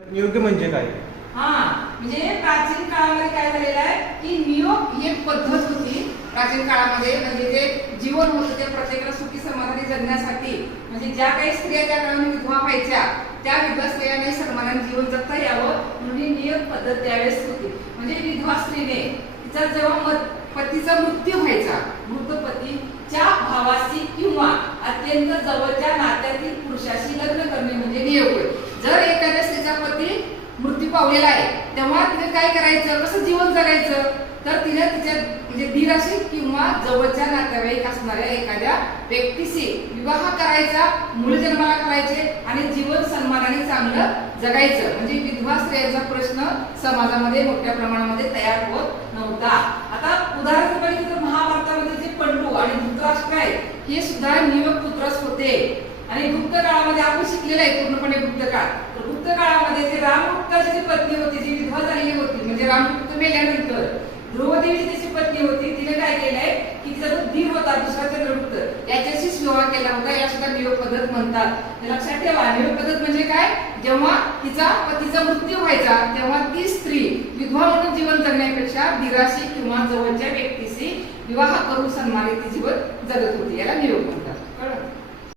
नियोग म्हणजे काय? म्हणजे प्राचीन काळामध्ये काय झालेलं आहे की नियोग ही एक पद्धत होती प्राचीन काळामध्ये. म्हणजे जे जीवन होतं ते प्रत्येकाला सुखी समाधानी जगण्यासाठी, म्हणजे ज्या काही स्त्रिया त्या काळामध्ये विधवा व्हायच्या त्या विधवा स्त्रियांनी समाधानी जीवन जगता यावं म्हणून ही नियोग पद्धत त्यावेळेस होती. म्हणजे विधवा स्त्रीने तिचा जेव्हा पतीचा मृत्यू व्हायचा, मृत पतीच्या भावाशी किंवा अत्यंत जवळच्या नात्यातील पुरुषाशी लग्न करणे म्हणजे नियोग होय. जर एखाद्या स्त्रीचा पती मृत्यू पावलेला आहे तेव्हा तिने काय करायचं, कसं जीवन जगायचं, तर तिने तिच्या म्हणजे दीराशी किंवा जवळच्या नातेवाईक असणाऱ्या एखाद्या व्यक्तीशी विवाह करायचा, मूळ जन्माला करायचे आणि जीवन सन्मानाने चांगलं जगायचं. म्हणजे विधवा स्त्रियांचा प्रश्न समाजामध्ये मोठ्या प्रमाणामध्ये तयार होत नव्हता. आता उदाहरण बघितलं तर महाभारतामध्ये जे पंडू आणि धृतराष्ट्र आहेत हे सुद्धा नियोग पुत्रच होते. आणि गुप्त काळामध्ये आपण शिकलेलं आहे पूर्णपणे गुप्त काळ. तर गुप्त काळामध्ये जे रामगुप्ताची जी पत्नी होती, जी विधवा झालेली होती, म्हणजे रामगुप्त मेल्यानंतर ध्रुवदेवी त्याची पत्नी होती, तिने काय केलंय की तिचा जो दीर होता दुसरा चंद्रगुप्त याच्याशीच विवाह केला होता. या सुद्धा नियोग पद्धत म्हणतात. लक्षात ठेवा, नियोग पद्धत म्हणजे काय, जेव्हा तिचा पतीचा मृत्यू व्हायचा तेव्हा ती स्त्री विधवा म्हणून जीवन जगण्यापेक्षा दीराशी किंवा जवळच्या व्यक्तीशी विवाह करून सन्मानित जीवन जगत होती. याला नियोग म्हणतात.